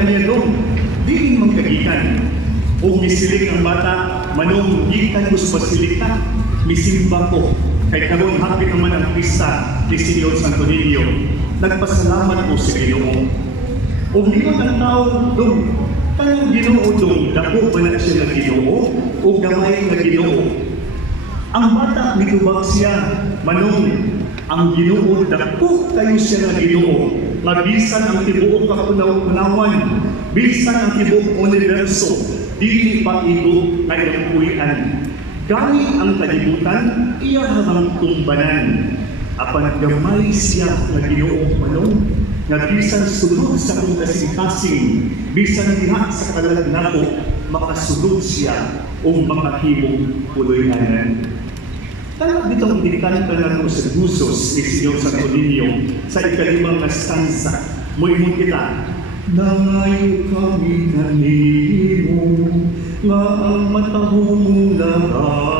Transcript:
Niyadong, di magkagikan. O misiling ang bata, manong gikan ko sa basilika, misimba ko. Kay karon hapit naman ang pista ni Senyor Santo Niño. Nagpasalamat ko sa Ginoo. O ginoo ng tao, dong, tanong Ginoo dong, dako ba na siya ng Ginoo o gamay na Ginoo? Ang bata, mitubag siya, manong, ang Ginoo, dako kayo siya ng Ginoo. Mabisan ang tibuok kapunaw-punawan, bisan ang tibuok universo, dili pa ito nagkapuyan. Gani ang kalibutan, iya habang tumbanan. Apan gamay siya na Ginoo manong, nga bisan sulod sa kong kasing-kasing, bisan diha sa kalalagnako, makasulod siya o makahimong puloy-anan. Kaya ditong dinikanta na sa gusos ni Senyor Santo Niño sa ikalimang stanza, muimong kita, nangayo kami kanimo, nga ang matahong lahat